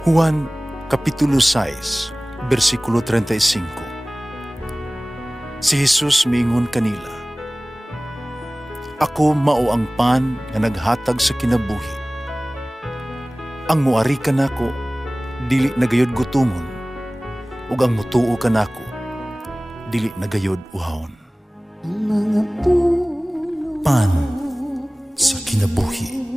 Juan Kapitulo 6, versikulo 35. Si Jesus miingon kanila, "Ako mao ang pan nga naghatag sa kinabuhi. Ang muari kanako dili nagayod gutomon, ug ang mutuo kanako dili nagayod uhawon." Pan sa kinabuhi.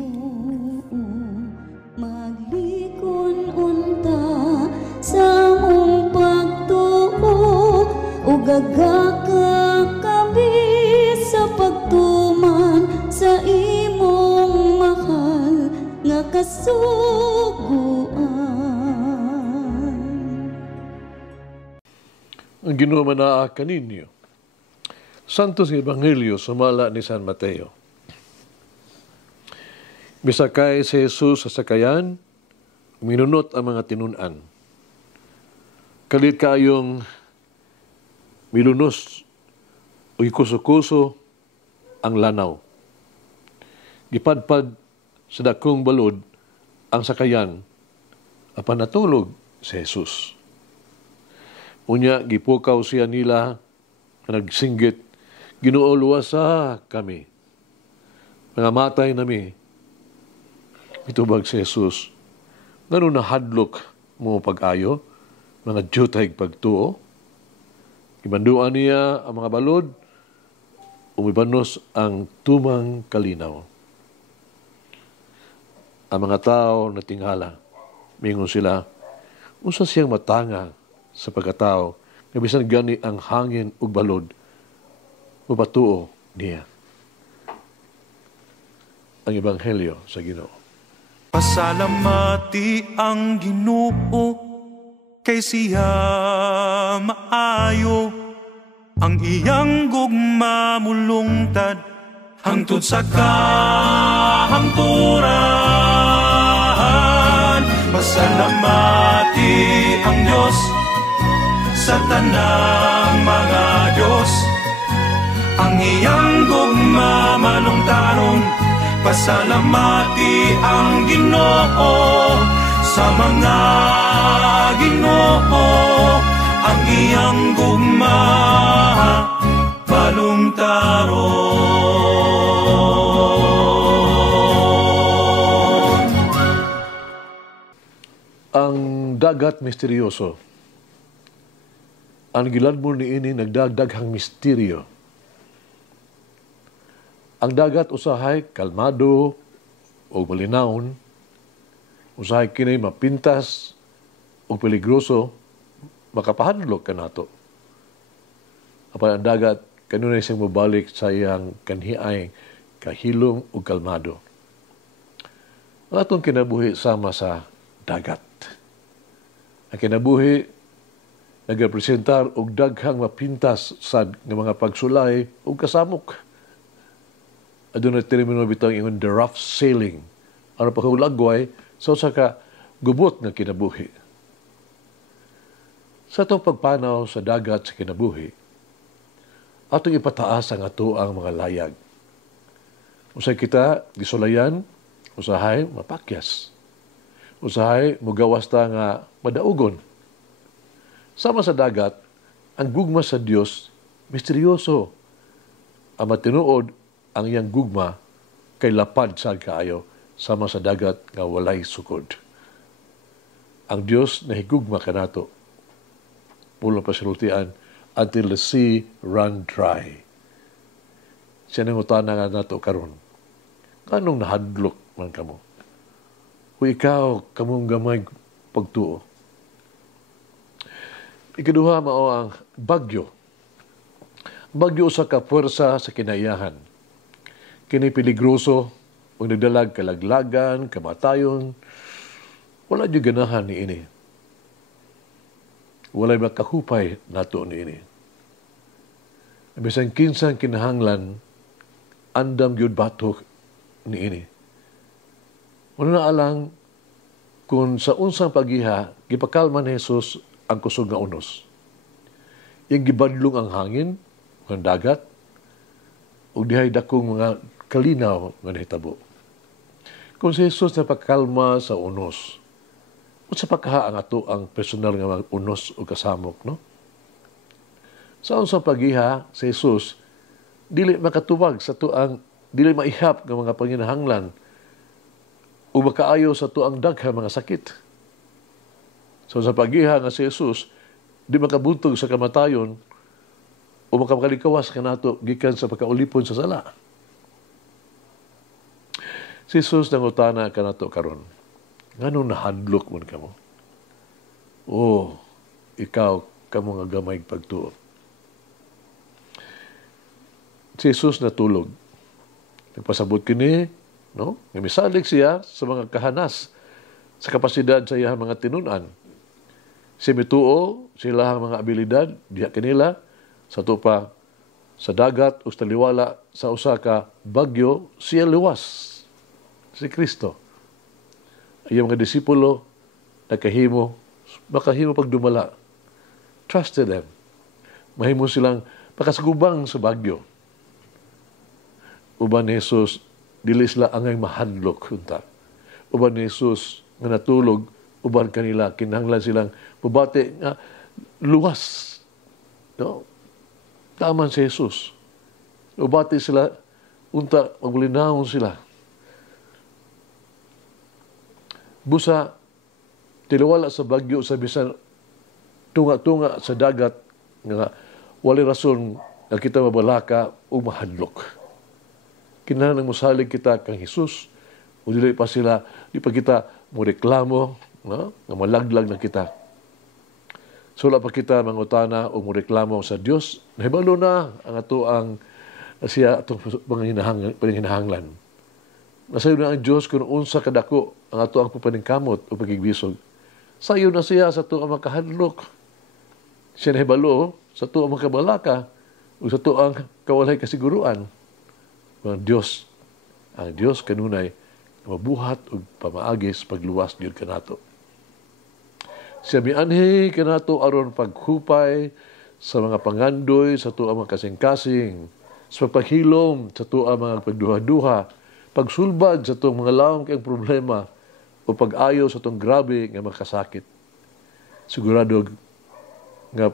Gagaka kami sa pagtuman sa imong mahal nga kasuguan. Ang Ginoo manaa kaninyo. Santos nga Ebanghelyo sumala ni San Mateo. Misakay si Jesus sa sakayan, minunot ang mga tinunan. Kalit kaayong milunos o ikuso-kuso ang lanaw. Gipadpad sa dakong balod ang sakayan apan natulog si Jesus. Unya gipukaw siya nila nagsinggit, "Ginoo, luwasa kami. Nangamatay nami." Mitubag si Jesus, "Ngano nahadlok mo pag-ayo, mga jutay pagtuo?" Ibanduan niya ang mga balod, umibanos ang tumang kalinaw. Ang mga tao na tingala, mingon sila, "Unsa siyang matanga sa pagkatao, nga bisan gani ang hangin ug balod, mapatuo niya." Ang Ebanghelyo sa Ginoo. Pasalamati ang Ginoo, kay siya maayo, ang iyang gugma mulungtad hangtod sa kahangturan. Pasalamati ang Diyos sa tanang mga Diyos, ang iyang gugma malungtaron. Pasalamati ang Ginoo sa mga Ginoo, ang iyang gugma balungtaron. Ang dagat misteryoso. Ang gilad mo ni ini nagdagdaghang misteryo. Ang dagat usahay kalmado o malinawon, usahay kini mapintas o peligroso, makapahadlok ka nato. Apan ang dagat, kanunay siyang mabalik sa iyang kanhiay, kahilom o kalmado. Ang atong kinabuhi sama sa dagat. Ang kinabuhi, nagapresentar og daghang mapintas sad nga mga pagsulay o kasamok. Aduna termino bitaw ingon the rough sailing. Ano pagulagway, so sa ka gubot nga kinabuhi. Sa itong pagpanaw sa dagat sa kinabuhi, atong ipataas ang ato ang mga layag. Usay kita, gisulayan, usahay, mapakyas. Usahay, mugawas ta nga madaugon. Sama sa dagat, ang gugma sa Dios misteryoso. Ang matinuod, ang iyang gugma kay lapad sa kaayo sama sa dagat nga walay sukod. Ang Dios nahigugma kanato. Pulang pasilutian, until the sea run dry. Siya nang utana nga nato karon. Kanong nahadlok man kamo? Kung ikaw, kamong gamay pagtuo. Ikaduha mao ang bagyo. Bagyo sa kapwersa sa kinaiyahan. Kini peligroso, kung nagdalag kalaglagan, kamatayon, wala di ganahan ni ini. Walay makahupay nato ni ini. Bisan kinsang kinahanglan, andam gyud batok ni ini. Wala na alang kung sa unsang pagiha, gipakalman ni Jesus ang kusog nga unos. Yung gibadlong ang hangin, ang dagat, o dihay dakong mga kalinaw nga nahitabo. Kung si Jesus na pakalma sa unos, Sa pagkaha ang ato ang personal nga mga unos o kasamok, no? Sa unsang pagiha sa Jesus, dili makatubag sa tuang dili maihap ng mga panginahanglan o makaayo sa tuang daghang mga sakit. So sa pagiha nga si Jesus, di makabuntog sa kamatayon o makakalikawas ka nato gikan sa pagkaulipon sa sala. Si Jesus nangutana ka nato karon. Ngano nahadlok man kamo? Oh, ikaw kamo nga gamay pagtuo. Si Jesus natulog. Nagpasabot kini, no? Misalig siya sa mga kahanas sa kapasidad sa iyang mga tinunan. Si mituo sila ang mga abilidad diha kanila sa tupa sa dagat o sa taliwala sa usa ka bagyo siya luwas. Si Kristo. Ang mga disipulo makahimo pagdumala. Trusted them. Mahimo silang makasugubang sa bagyo. Uban ni Jesus, dili sila angay mahadlok. Uban ni Jesus, nga natulog, uban kanila, kinahanglan silang bubati nga luwas. No? Taman si Jesus. Ubati sila, unta, maglinahon sila. Busa, tiliwala sa bagyo sa bisan tunga-tunga sa dagat nga wali rason nga kita mabalaka o mahadlok. Kinahanglan mosalig kita kang Jesus o dili pa kita mo reklamo, no? Nga malaglag na kita. So wala pa kita mangutana o mo reklamo sa Dios, nahibalo na ang ato ang siya atong panginahanglan. Nasayo na ang Diyos kung unsa kadako ang ato ang papaningkamot o pagigbisog. Sayo na siya sa ato ang makahadlok. Siya nahibalo sa ato ang makabalaka o sa ato ang kawalay kasiguruan. Ang Diyos kanunay mabuhat o pamaagis pagluwas Diyod kanato. Siya mianhi kanato aron paghupay sa mga pangandoy sa ato ang mga kasing-kasing, sa paghilom sa ato ang mga pagduha-duha, pagsulbad sa itong mga lawang kayong problema o pag-ayaw sa itong grabe nga makasakit. Sigurado nga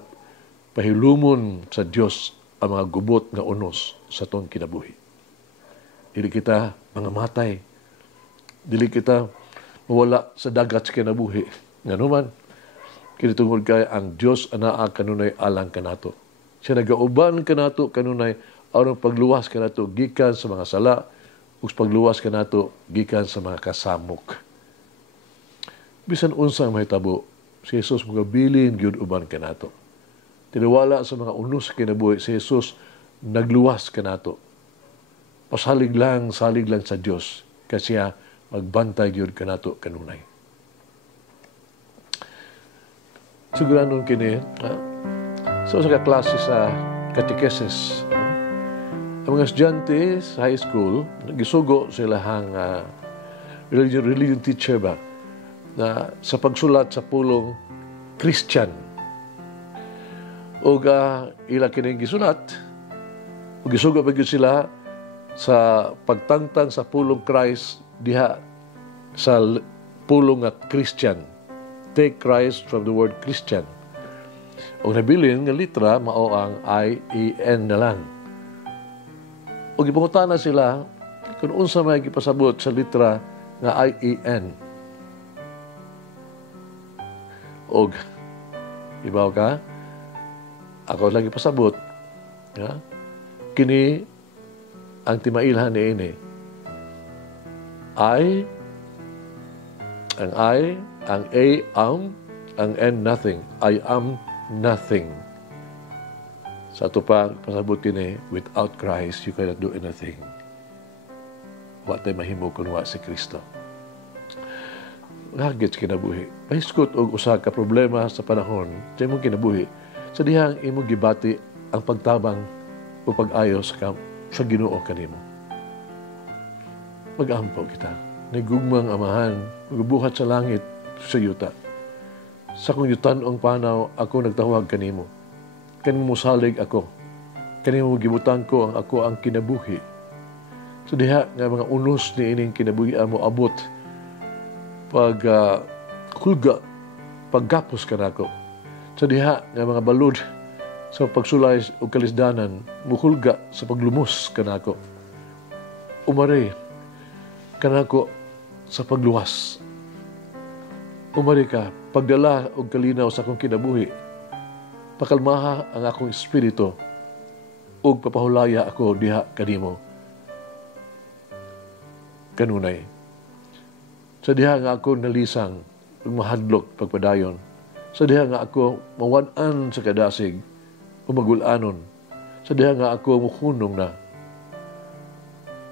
pahilumon sa Diyos ang mga gubot nga unos sa itong kinabuhi. Dili kita mga matay. Dili kita mawala sa dagat sa kinabuhi. Nga naman, kinitungod kay ang Diyos anaa kanunay alang kanato. Siya nagauban kanato kanunay aron pagluwas kanato gikan sa mga sala ug pagluwas kanato gikan sa mga kasamok. Bisan unsang mahitabo, si Jesus magabilin gyud uban kanato. Tiniwala sa mga unos kinabuhi, si Jesus nagluwas kanato. Salig lang sa Dios kasi magbantay gyud kanato kanunay. Siguranon kini, so sa klase sa catechesis, ang mga estudyante sa high school, nagisugo sila hang religion teacher ba, na sa pagsulat sa pulong Christian. O ila kining gisulat, o gisugo pa sila sa pagtangtang sa pulong Christ diha sa pulong at Christian. Take Christ from the word Christian. O nabilin nga litra, mao ang I-E-N na lang. O gipangutana sila kung unsa may gipasabot sa litra nga I-E-N. O ibaw ka, ako lang gipasabot. Ya? Kini ang timailhan ni ini. Ang I, ang A, ang N, nothing. I am nothing. Sa ito pa, pasabot kini, without Christ, you cannot do anything. Wa tayo mahimo kung wa si Kristo. Hagit sa kinabuhi. Pahiskot og usa ka problema sa panahon sa imong kinabuhi. Sa dihang imong gibati ang pagtabang o pag-ayos sa Ginoo kanimo. Mag-ampaw kita. Nagugmang amahan, magbuhat sa langit sa yuta. Sa kong yutanong panaw, ako nagtawag kanimo. Kanimo salig ako. Kanimo gibutan ko ang ako ang kinabuhi. So diha nga mga unos ni ining kinabuhi mo abot pag hulga paggapos ka nako. Sa diha nga mga balod sa pagsulay o kalisdanan, muhulga sa paglumos ka nako. Umari ka nako sa pagluwas. Umari ka, pagdala o kalinaw sa akong kinabuhi. Pakalmaha ang akong espiritu o papahulaya ako diha kanimo. Kanunay. Sa diha nga ako nalisang ug mahadlok pagpadayon. Sa diha nga ako mawan-an sa kadasig o magulanon. Sa diha nga ako muhunong na.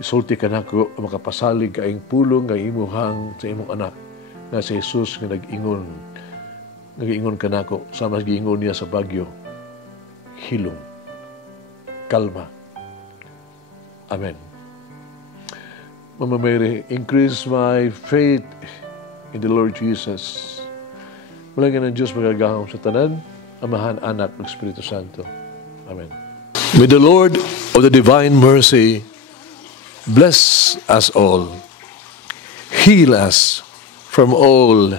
Isulti ka nako ang makapasalig kaing pulong nga imuhang sa imong anak nga si Jesus nga nag-ingon ka nako sama giingon niya sa bagyo. Hilom. Kalma. Amen. Mama Mary, increase my faith in the Lord Jesus. Malangin ng Diyos magagahom sa tanan, Amahan, Anak, ng Espiritu Santo. Amen. May the Lord of the divine mercy bless us all, heal us from all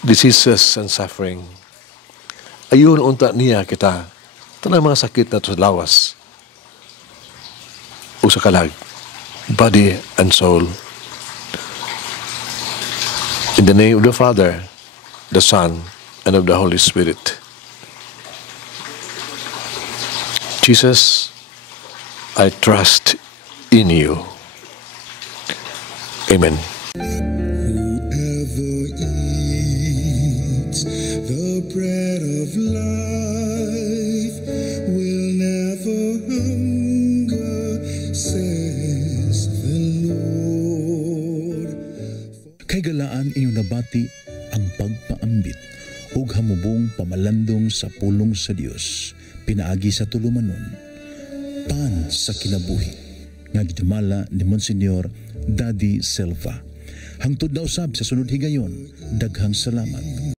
diseases and suffering. Ayun unta niya kita, tanang mga sakit na to sa lawas o sa kalag, body and soul. In the name of the Father, the Son, and of the Holy Spirit. Jesus, I trust in you. Amen. Whoever eats the bread of life will never hunger, says the Lord. Kay galaan inyong nabati ang pagpaambit ug hamubong pamalandong sa pulong sa Dios pinaagi sa tulumanon pan sa kinabuhi nga gidumala ni Monsignor Daddy Silva. Hangtod na usab sa sunod higayon, daghang salamat.